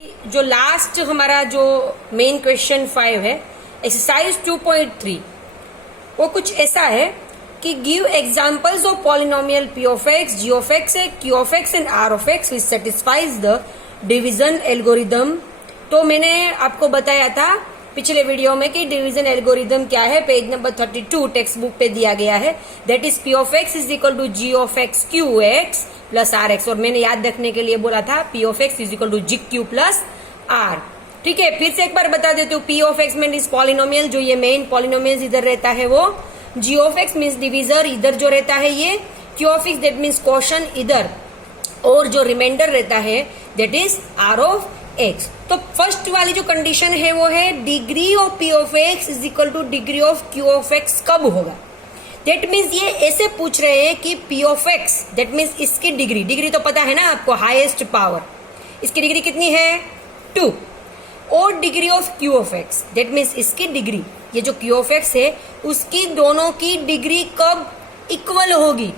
जो लास्ट हमारा जो मेन क्वेश्चन 5 है एक्सरसाइज 2.3 वो कुछ ऐसा है कि give examples of polynomial p of x, g of x, q of x and r of x which satisfies the division algorithm. तो मैंने आपको बताया था पिछले वीडियो में कि डिवीजन एल्गोरिदम क्या है, पेज नंबर 32 टेक्स्ट बुक पे दिया गया है। That is p of x is equal to g of x q x plus r x. और मैंने याद रखने के लिए बोला था p of x is equal to g q plus r. ठीक है, फिर से एक बार बता देती हूँ। P of x mean is polynomial, जो ये मेन पॉलिनोमियल इधर रहता है वो। G of x means divisor, इधर जो रहता है ये। Q of x that means quotient इधर, और जो रिमाइंडर रहता है that is r of x. तो फर्स्ट वाली जो कंडीशन है वो है degree of p of x is equal to degree of q of x कब होगा। दैट मीन्स ये ऐसे पूछ रहे हैं कि P of x that means इसकी डिग्री तो पता है ना आपको, हाईएस्ट पावर, इसकी डिग्री कितनी है 2। और degree of q of x that means इसकी डिग्री, ये जो क्यू ऑफ एक्स है उसकी दोनों की डिग्री कब इक्वल होगी।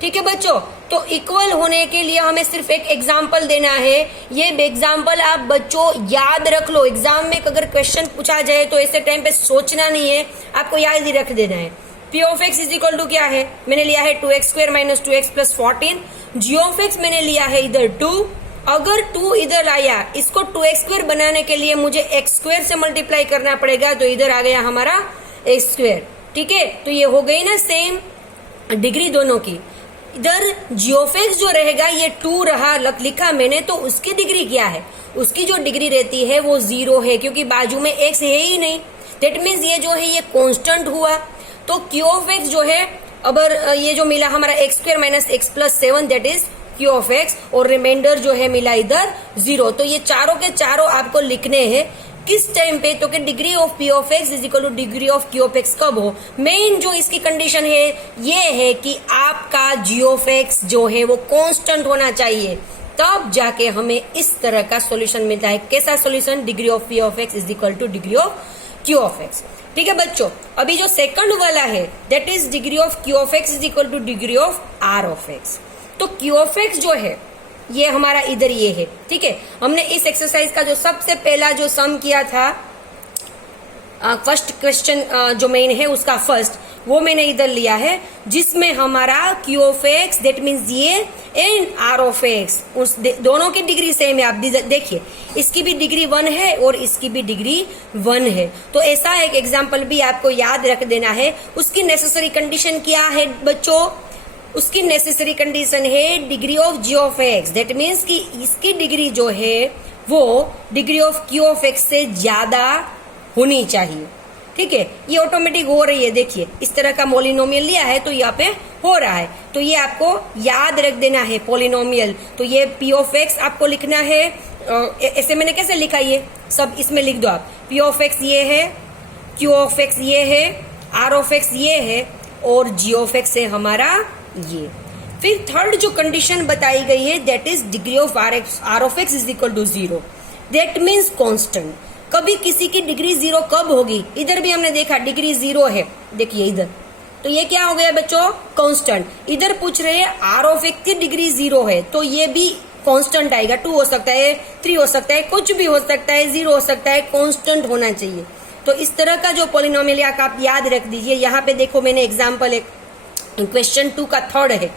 ठीक है बच्चों, तो इक्वल होने के लिए हमें सिर्फ एक एग्जाम्पल देना है। ये एग्जाम्पल आप बच्चों याद रख लो। एग्जाम में अगर क्वेश्चन पूछा जाए तो ऐसे टाइम पे सोचना नहीं है, आपको याद ही रख देना है। P of x is equal to क्या है, मैंने लिया है 2x² minus 2x plus 14। G of x मैंने लिया है इधर 2। अगर 2 इधर आया, इसको 2x² बनाने के लिए मुझे x² से मल्टीप्लाई करना पड़ेगा, तो इधर आ गया हमारा x²। ठीक है, तो ये हो गई ना सेम डिग्री दोनों की। इधर जी ऑफ एक्स जो रहेगा ये 2 रहा, लिखा मैंने, तो उसकी डिग्री क्या है, उसकी जो डिग्री रहती है वो 0 है, क्योंकि बाजू में x है ही नहीं। दैट मीन्स ये जो है ये कांस्टेंट हुआ। तो क्यू ऑफ एक्स जो है, अब ये जो मिला हमारा x² minus x plus 7 that is Q of x, और रिमाइंडर जो है मिला इधर 0। तो ये चारों के चारों आपको लिखने हैं किस टाइम पे, तो कि degree of p of x is equal to degree of q of x कब हो। मेन जो इसकी कंडीशन है ये है कि आपका जी ऑफ एक्स जो है वो कांस्टेंट होना चाहिए, तब जाके हमें इस तरह का सॉल्यूशन मिलता है। कैसा solution, degree of p of x is equal to degree of q of x. ठीक है बच्चों, अभी जो सेकंड वाला है that is degree of q of x is equal to degree of r of x. तो क्यू ऑफ एक्स जो है ये हमारा इधर ये है। ठीक है, हमने इस एक्सरसाइज का जो सबसे पहला जो सम किया था, फर्स्ट क्वेश्चन जो मेन है उसका फर्स्ट, वो मैंने इधर लिया है, जिसमें हमारा Q of x that means ये एंड आर ऑफ एक्स, उस दोनों की डिग्री सेम है। आप देखिए इसकी भी डिग्री 1 है और इसकी भी डिग्री 1 है। तो ऐसा एक एग्जाम्पल भी आपको याद रख देना है। उसकी नेसेसरी कंडीशन क्या है बच्चों, उसकी नेसेसरी कंडीशन है degree of g of x, that means कि इसकी डिग्री जो है वो degree of q of x से ज्यादा होनी चाहिए। ठीक है, ये ऑटोमेटिक हो रही है। देखिए इस तरह का पॉलिनोमियल लिया है तो यहाँ पे हो रहा है, तो ये आपको याद रख देना है पॉलिनोमियल। तो ये पी ऑफ एक्स आपको लिखना है, ऐसे मैंने कैसे लिखा, ये सब इसमें लिख दो आप। पी ऑफ एक्स ये है, क्यू ऑफ एक्स ये है, आर ऑफ एक्स ये है, और जी ऑफ एक्स है हमारा ये। फिर थर्ड जो कंडीशन बताई गई है that is degree of r of x is equal to 0। That means constant. कभी किसी की डिग्री 0 कब होगी, इधर भी हमने देखा डिग्री 0 है, देखिए इधर, तो ये क्या हो गया बच्चों, कांस्टेंट। इधर पूछ रहे हैं आर ऑफ एक्स की डिग्री 0 है, तो ये भी कांस्टेंट आएगा। 2 हो सकता है, 3 हो सकता है, कुछ भी हो सकता है, 0 हो सकता है, कांस्टेंट होना चाहिए। तो इस तरह का जो पॉलिनोमियल आप याद रख दीजिए। यहाँ पे देखो मैंने एग्जाम्पल एक क्वेश्चन 2 का थर्ड है,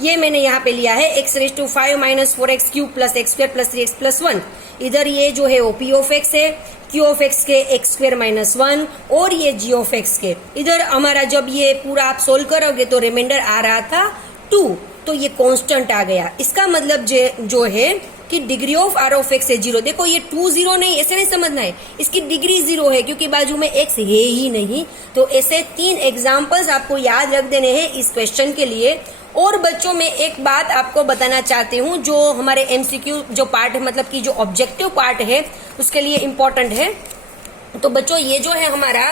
ये मैंने यहाँ पे लिया है x⁵ minus 4x³ plus x² plus 3x plus 1। इधर ये जो है वो पी ऑफ एक्स है, क्यू ऑफ एक्स के x² माइनस 1, और ये जी ऑफ एक्स के। इधर हमारा जब ये पूरा आप सोल्व करोगे तो रिमाइंडर आ रहा था 2, तो ये कांस्टेंट आ गया। इसका मतलब जो है कि degree of r of x है 0। देखो ये 2 0 नहीं, ऐसे नहीं समझना है, इसकी डिग्री 0 है क्योंकि बाजू में x है ही नहीं। तो ऐसे 3 एग्जाम्पल्स आपको याद रख देने हैं इस क्वेश्चन के लिए। और बच्चों में एक बात आपको बताना चाहती हूँ, जो हमारे एमसीक्यू जो पार्ट है, मतलब कि जो ऑब्जेक्टिव पार्ट है उसके लिए इम्पोर्टेंट है। तो बच्चों ये जो है हमारा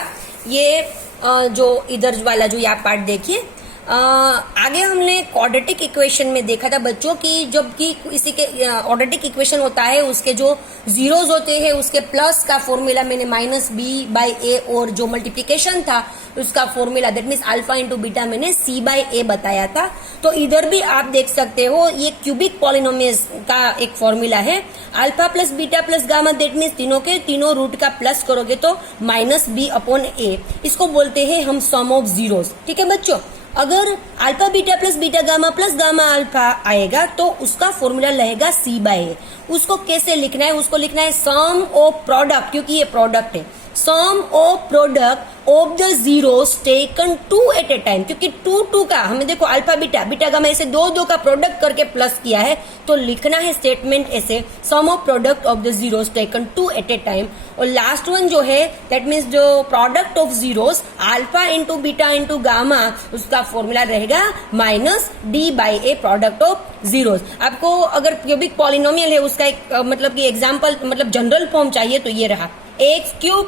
ये जो इधर वाला जो यहाँ पार्ट देखिए, आगे हमने क्वाड्रेटिक इक्वेशन में देखा था बच्चों की जब कि इसी के क्वाड्रेटिक इक्वेशन होता है उसके जो जीरोज होते हैं उसके प्लस का फॉर्मूला मैंने -b/a और जो मल्टीप्लिकेशन था उसका formula that means alpha into beta मैंने c/a बताया था। तो इधर भी आप देख सकते हो ये क्यूबिक पॉलिनोमियल्स का एक फॉर्मूला है alpha plus beta plus gamma that means तीनों के तीनों रूट का प्लस करोगे तो -b/a। इसको बोलते हैं हम सम ऑफ जीरोस। ठीक है बच्चों, अगर alpha beta plus gamma alpha आएगा तो उसका फॉर्मूला रहेगा c/a। उसको कैसे लिखना है, उसको लिखना है सम ऑफ प्रोडक्ट, क्योंकि ये प्रोडक्ट है, sum of product of the zeros taken 2 at a time, क्योंकि 2 का हमें देखो अल्फा बीटा गामा ऐसे 2 का प्रोडक्ट करके प्लस किया है तो लिखना है स्टेटमेंट ऐसे sum of product of the zeros taken 2 at a time. और लास्ट वन जो है दैट मीन्स जो product of zeros alpha into beta into gamma उसका फॉर्मूला रहेगा -d/a प्रोडक्ट ऑफ जीरोस। आपको अगर क्यूबिक पॉलिनोमियल है उसका एक मतलब कि एग्जाम्पल मतलब जनरल फॉर्म चाहिए तो ये रहा x³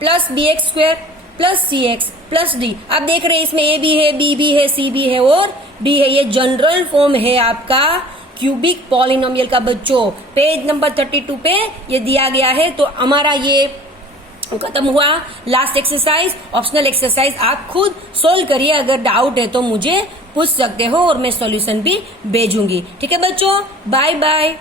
plus bx² plus cx plus d। आप देख रहे हैं इसमें a भी है, b भी है, c भी है और d है। ये जनरल फॉर्म है आपका क्यूबिक पॉलिनोमियल का बच्चों। पेज नंबर 32 पे ये दिया गया है। तो हमारा ये खत्म हुआ लास्ट एक्सरसाइज। ऑप्शनल एक्सरसाइज आप खुद सोल्व करिए, अगर डाउट है तो मुझे पूछ सकते हो और मैं सॉल्यूशन भी भेजूंगी। ठीक है बच्चों, बाय बाय।